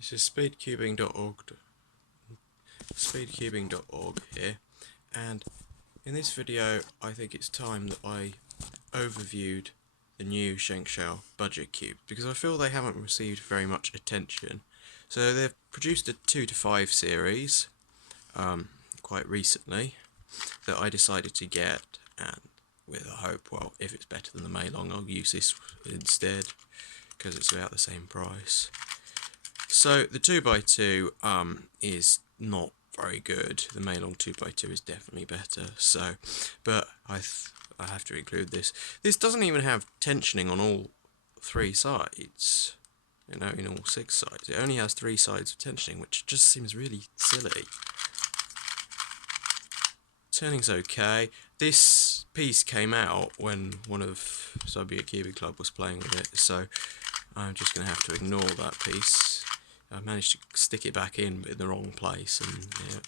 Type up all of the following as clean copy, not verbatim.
This is speedcubing.org here, and in this video I think it's time that I overviewed the new Shengshou budget cube, because I feel they haven't received very much attention. So they've produced a 2 to 5 series quite recently that I decided to get, and with a hope, well, if it's better than the Meilong I'll use this instead, because it's about the same price. So the 2x2 is not very good. The Meilong 2x2 is definitely better. So, but I have to include this. This doesn't even have tensioning on all 3 sides. You know, in all 6 sides. It only has 3 sides of tensioning, which just seems really silly. Turning's okay. This piece came out when one of Soviet Cubing Club was playing with it, so I'm just going to have to ignore that piece. I managed to stick it back in, but in the wrong place, and yeah,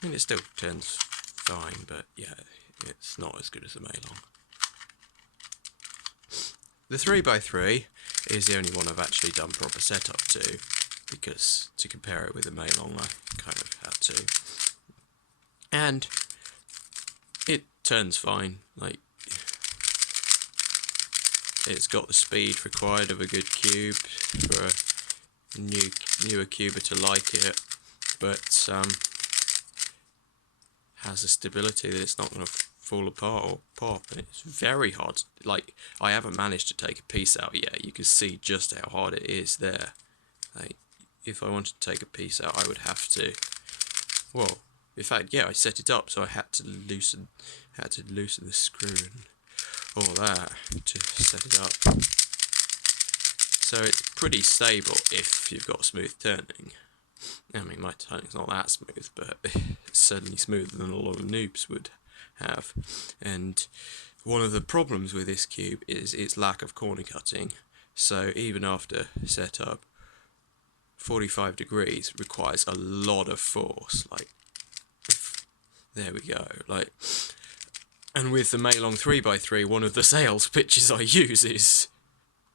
I mean it still turns fine, but yeah, it's not as good as the Meilong. The 3x3 is the only one I've actually done proper setup to, because to compare it with the Meilong I kind of had to. And it turns fine, like it's got the speed required of a good cube for a newer cuber to like it, but has a stability that it's not going to fall apart or pop, and it's very hard. Like, I haven't managed to take a piece out yet. You can see just how hard it is there. Like, if I wanted to take a piece out, I would have to, well, in fact, yeah, I set it up so I had to loosen the screw and all that to set it up. So it's pretty stable if you've got smooth turning. I mean, my turning's not that smooth, but it's certainly smoother than a lot of noobs would have. And one of the problems with this cube is its lack of corner cutting. So even after setup, 45 degrees requires a lot of force. Like, there we go. Like, and with the Meilong 3x3, one of the sales pitches I use is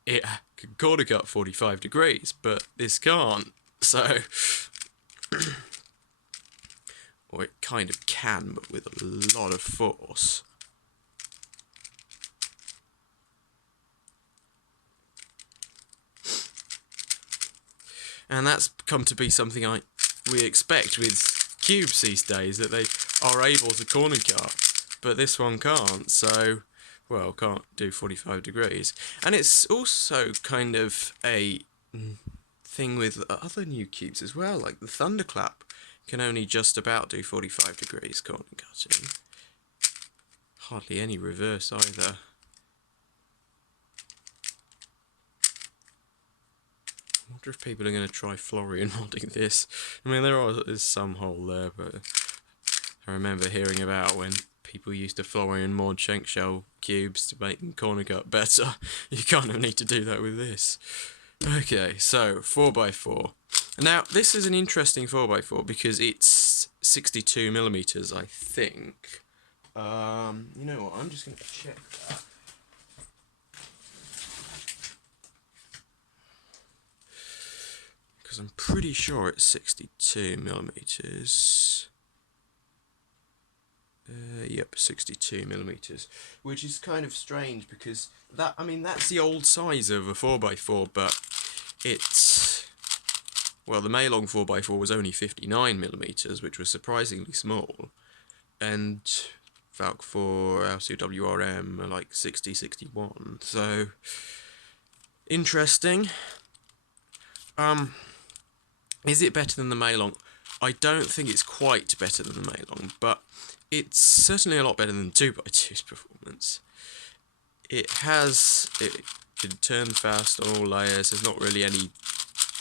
it can corner cut 45 degrees, but this can't. So, or it kind of can, but with a lot of force. And that's come to be something we expect with cubes these days, that they are able to corner cut, but this one can't, so, well, can't do 45 degrees. And it's also kind of a thing with other new cubes as well, like the Thunderclap can only just about do 45 degrees corner cutting. Hardly any reverse either. I wonder if people are going to try Florian modding this. I mean, there is some hole there, but I remember hearing about when people used to Florian mod Shengshou cubes to make them corner cut better. You kind of need to do that with this. Okay, so 4x4. Now, this is an interesting 4x4 because it's 62mm, I think. You know what, I'm just going to check that. Because I'm pretty sure it's 62mm. Yep, 62mm, which is kind of strange because that, I mean, that's the old size of a 4x4, but it's, well, the Meilong 4x4 was only 59mm, which was surprisingly small, and Valk 4, LCWRM are like 60, 61, so interesting. Is it better than the Meilong? I don't think it's quite better than the Meilong, but it's certainly a lot better than 2x2's performance. It can turn fast on all layers. There's not really any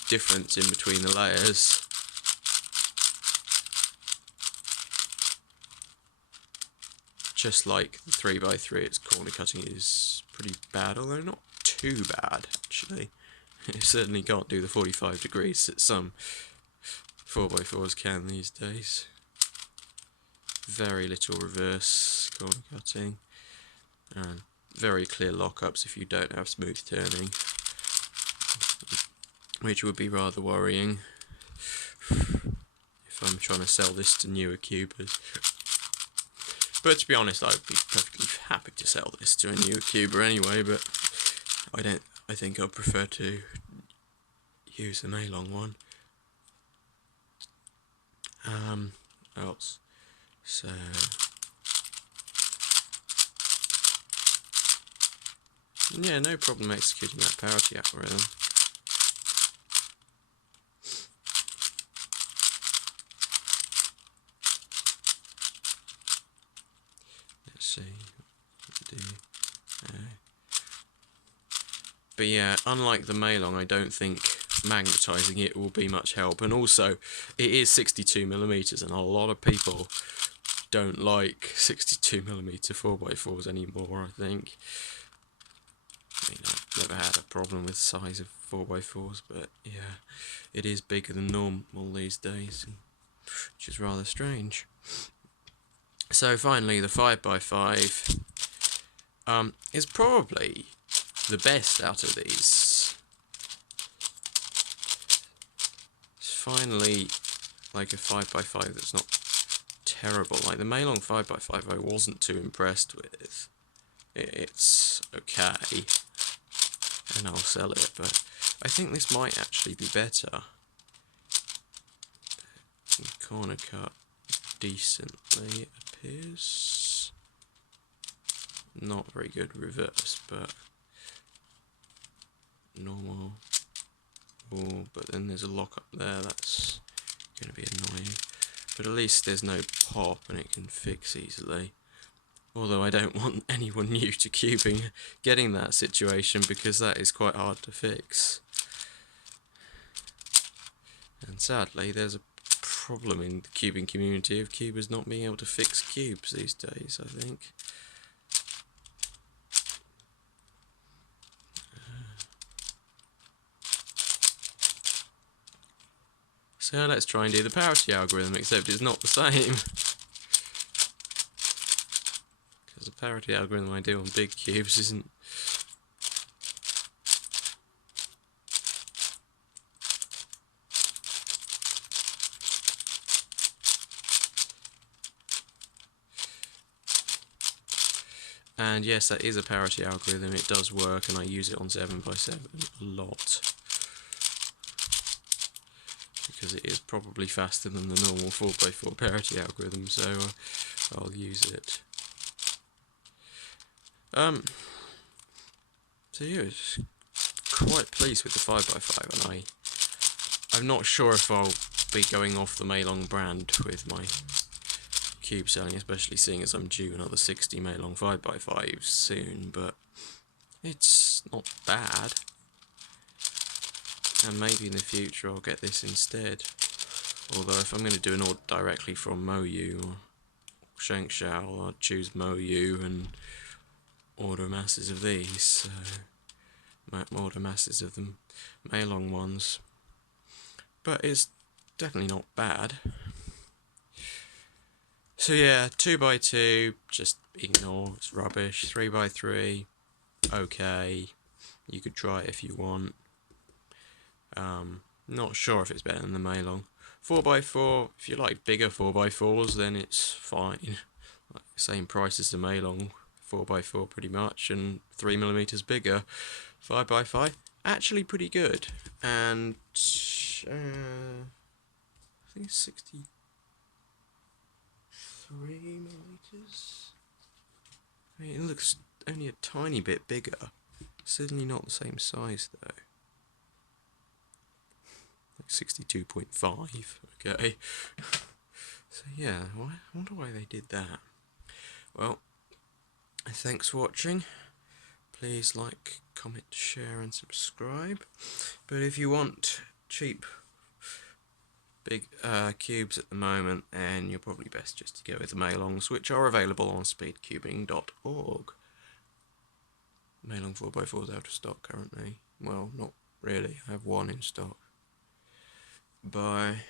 difference in between the layers. Just like the 3x3, its corner cutting is pretty bad, although not too bad, actually. It certainly can't do the 45 degrees that some 4x4s can these days. Very little reverse corner cutting, and very clear lockups if you don't have smooth turning. which would be rather worrying if I'm trying to sell this to newer cubers. But to be honest, I would be perfectly happy to sell this to a newer cuber anyway, but I think I'd prefer to use the Maylong one. Else. So yeah, no problem executing that parity algorithm. Let's see. But yeah, unlike the Maylong, I don't think magnetising it will be much help. And also, it is 62mm, and a lot of people don't like 62mm 4x4s anymore, I think. I mean, I've never had a problem with the size of 4x4s, but yeah, it is bigger than normal these days, which is rather strange. So finally, the 5x5 is probably the best out of these. It's finally like a 5x5 that's not terrible. Like the Maylong 5x5 I wasn't too impressed with. It's okay, and I'll sell it, but I think this might actually be better. Corner cut decently, it appears. Not very good reverse, but normal. Oh, but then there's a lock up there, that's going to be annoying. But at least there's no pop and it can fix easily. Although I don't want anyone new to cubing getting that situation, because that is quite hard to fix. And sadly, there's a problem in the cubing community of cubers not being able to fix cubes these days, I think. So let's try and do the parity algorithm, except it's not the same. Because the parity algorithm I do on big cubes isn't... And yes, that is a parity algorithm, it does work, and I use it on 7x7 a lot. Because it is probably faster than the normal 4x4 parity algorithm, so I'll use it. So yeah, quite pleased with the 5x5, and I'm not sure if I'll be going off the Maylong brand with my cube selling, especially seeing as I'm due another 60 Maylong 5x5s soon, but it's not bad. And maybe in the future I'll get this instead. Although if I'm going to do an order directly from Moyu or Shengshou, I'll choose Moyu and order masses of these. So, order masses of the Maylong ones. But it's definitely not bad. So yeah, 2x2, just ignore, it's rubbish. 3x3, okay, you could try it if you want. Not sure if it's better than the Maylong. 4x4, if you like bigger 4x4s, then it's fine. Like, same price as the Maylong 4x4 pretty much, and 3mm bigger. 5x5, actually pretty good. And I think it's 63mm. I mean, it looks only a tiny bit bigger. Certainly not the same size though. Like 62.5, okay. So yeah, I wonder why they did that. Well, thanks for watching. Please like, comment, share and subscribe. But if you want cheap big cubes at the moment, then you're probably best just to go with the Maylongs, which are available on speedcubing.org. Maylong 4x4 is out of stock currently. Well, not really, I have one in stock. Bye.